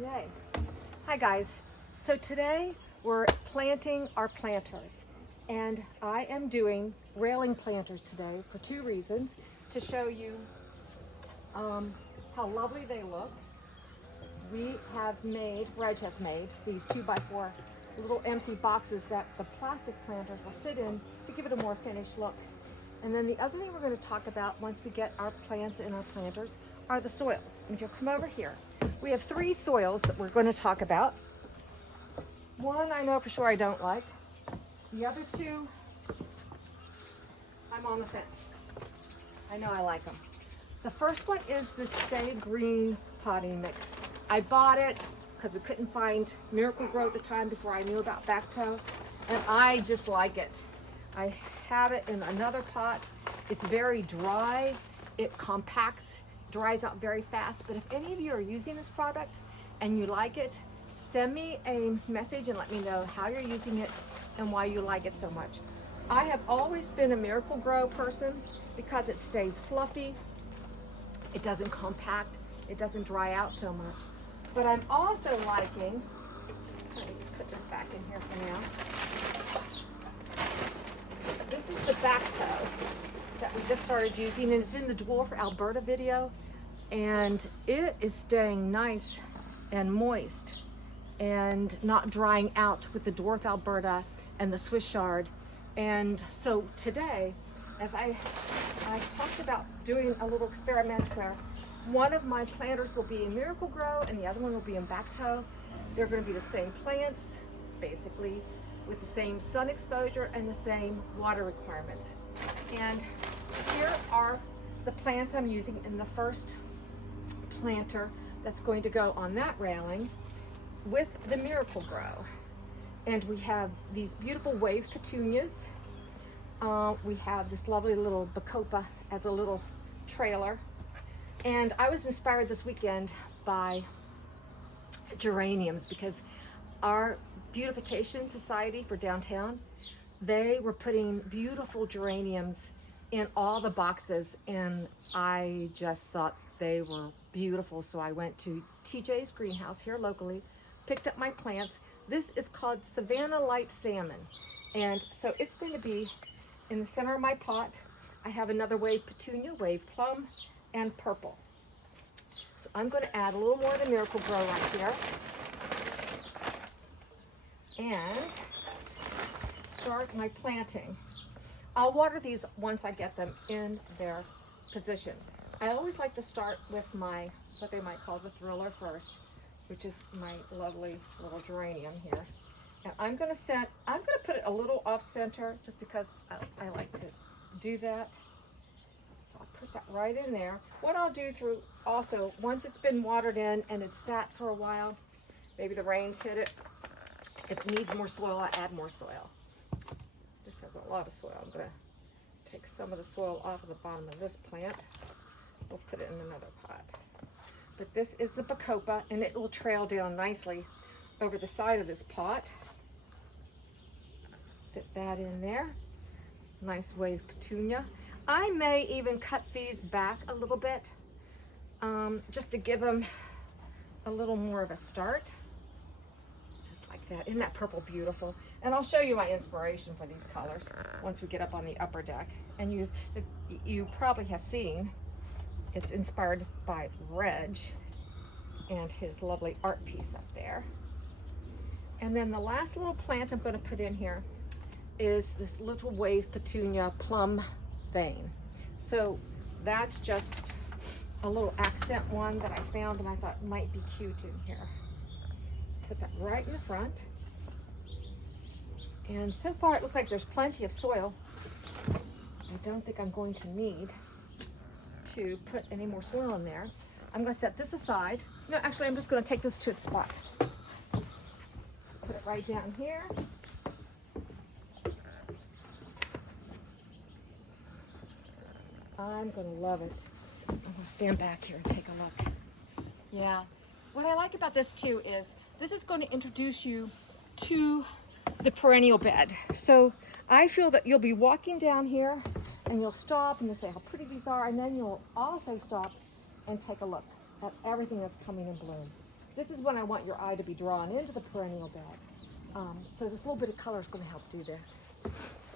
Yay. Hi guys. So today we're planting our planters, and I am doing railing planters today for two reasons: to show you how lovely they look. Reg has made these 2x4 little empty boxes that the plastic planters will sit in to give it a more finished look. And then the other thing we're going to talk about once we get our plants in our planters are the soils. And if you'll come over here, we have three soils that we're going to talk about. One I know for sure I don't like. The other two, I'm on the fence. I know I like them. The first one is the Stay Green potting mix. I bought it because we couldn't find Miracle-Gro at the time before I knew about Bacto, and I dislike it. I have it in another pot. It's very dry. It compacts, dries out very fast. But if any of you are using this product and you like it, send me a message and let me know how you're using it and why you like it so much. I have always been a Miracle-Gro person because it stays fluffy, it doesn't compact, it doesn't dry out so much. But I'm also liking, let me just put this back in here for now. This is the Bacto that we just started using, and it's in the Dwarf Alberta video, and it is staying nice and moist and not drying out with the Dwarf Alberta and the Swiss Chard. And so today, as I talked about doing a little experiment where one of my planters will be in Miracle-Gro and the other one will be in Bacto. They're going to be the same plants, basically, with the same sun exposure and the same water requirements. And here are the plants I'm using in the first planter that's going to go on that railing with the Miracle-Gro. And we have these beautiful wave petunias. We have this lovely little Bacopa as a little trailer. And I was inspired this weekend by geraniums because our beautification society for downtown, they were putting beautiful geraniums in all the boxes, and I just thought they were beautiful. So I went to TJ's greenhouse here locally, picked up my plants. This is called Savannah Light Salmon, and so it's going to be in the center of my pot. I have another wave petunia, wave plum, and purple. So I'm going to add a little more of the Miracle-Gro right here and start my planting. I'll water these once I get them in their position. I always like to start with my, what they might call the thriller first, which is my lovely little geranium here. And I'm going to put it a little off center just because I like to do that. So I'll put that right in there. What I'll do through also, once it's been watered in and it's sat for a while, maybe the rains hit it, if it needs more soil, I add more soil. This has a lot of soil. I'm gonna take some of the soil off of the bottom of this plant. We'll put it in another pot. But this is the Bacopa, and it will trail down nicely over the side of this pot. Fit that in there. Nice wave petunia. I may even cut these back a little bit, just to give them a little more of a start. Just like that. Isn't that purple beautiful? And I'll show you my inspiration for these colors once we get up on the upper deck. And you probably have seen, it's inspired by Reg and his lovely art piece up there. And then the last little plant I'm going to put in here is this little wave petunia plum vein. So that's just a little accent one that I found and I thought might be cute in here. Put that right in the front. And so far it looks like there's plenty of soil. I don't think I'm going to need to put any more soil in there. I'm going to set this aside. No, actually I'm just going to take this to its spot. Put it right down here. I'm going to love it. I'm going to stand back here and take a look. Yeah. What I like about this too is this is going to introduce you to the perennial bed. So I feel that you'll be walking down here and you'll stop and you'll say how pretty these are, and then you'll also stop and take a look at everything that's coming in bloom. This is when I want your eye to be drawn into the perennial bed. So this little bit of color is going to help do that.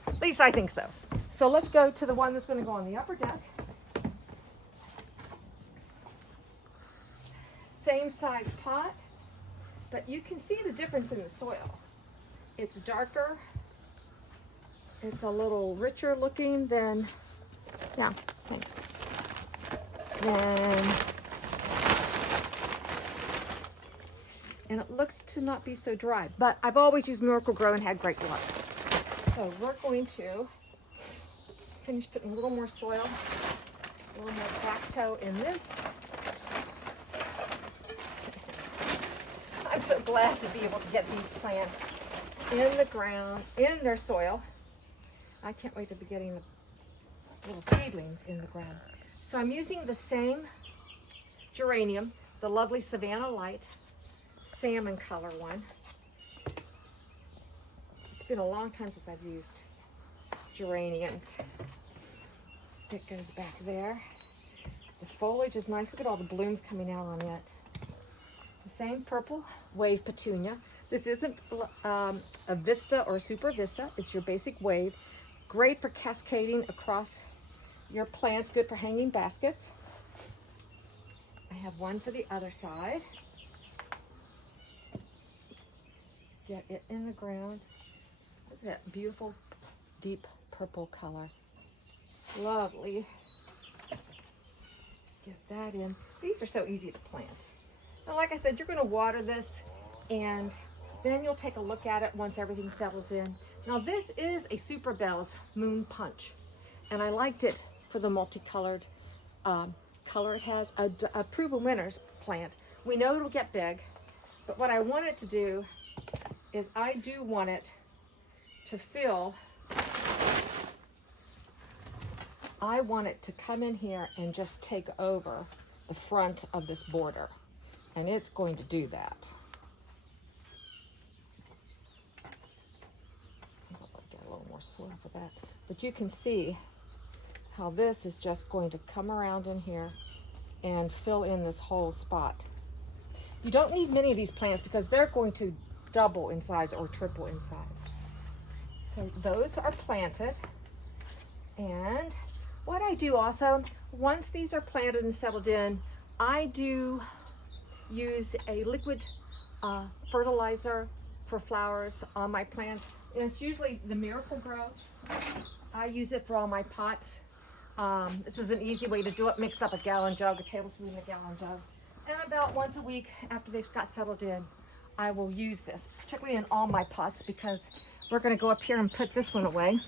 At least I think so. So let's go to the one that's going to go on the upper deck. Same size pot, but you can see the difference in the soil. It's darker. It's a little richer looking than, yeah, thanks. And it looks to not be so dry, but I've always used Miracle-Gro and had great luck. So we're going to finish putting a little more soil, a little more Bacto in this. I'm so glad to be able to get these plants in the ground, in their soil. I can't wait to be getting the little seedlings in the ground. So I'm using the same geranium, the lovely Savannah Light, salmon color one. It's been a long time since I've used geraniums. It goes back there. The foliage is nice. Look at all the blooms coming out on it. The same purple wave petunia. This isn't a Vista or Super Vista. It's your basic wave. Great for cascading across your plants. Good for hanging baskets. I have one for the other side. Get it in the ground. Look at that beautiful deep purple color. Lovely. Get that in. These are so easy to plant. Now, like I said, you're going to water this and then you'll take a look at it once everything settles in. Now this is a Super Bells Moon Punch, and I liked it for the multicolored color it has. A Proven Winners plant. We know it'll get big, but what I want it to do is I do want it to fill. I want it to come in here and just take over the front of this border, and it's going to do that. I'll get a little more soil for that, but you can see how this is just going to come around in here and fill in this whole spot. You don't need many of these plants because they're going to double in size or triple in size. So those are planted, and what I do also, once these are planted and settled in, I do use a liquid fertilizer for flowers on my plants. And it's usually the Miracle-Gro. I use it for all my pots. This is an easy way to do it. Mix up a gallon jug, a tablespoon in a gallon jug. And about once a week after they've got settled in, I will use this, particularly in all my pots, because we're going to go up here and put this one away.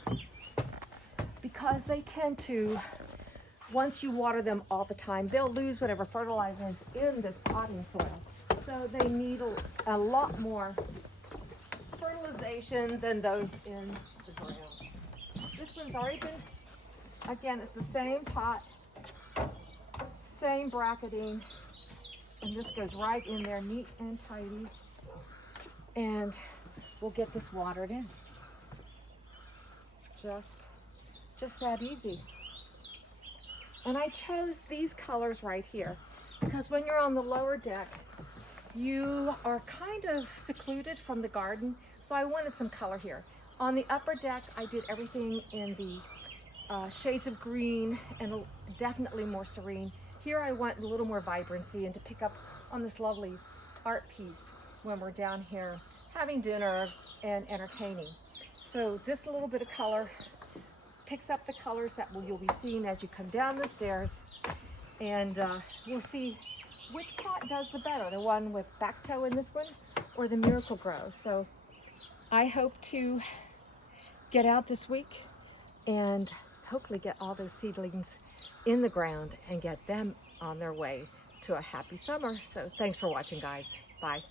Because they tend to, once you water them all the time, they'll lose whatever fertilizers in this potting soil. So they need a lot more fertilization than those in the ground. This one's already been, again, it's the same pot, same bracketing, and this goes right in there neat and tidy. And we'll get this watered in. Just that easy. And I chose these colors right here because when you're on the lower deck, you are kind of secluded from the garden. So I wanted some color here. On the upper deck, I did everything in the shades of green and definitely more serene. Here I want a little more vibrancy and to pick up on this lovely art piece when we're down here having dinner and entertaining. So this little bit of color picks up the colors that you'll be seeing as you come down the stairs, and we'll see which pot does the better, the one with Bacto in this one or the Miracle-Gro. So I hope to get out this week and hopefully get all those seedlings in the ground and get them on their way to a happy summer. So thanks for watching, guys. Bye.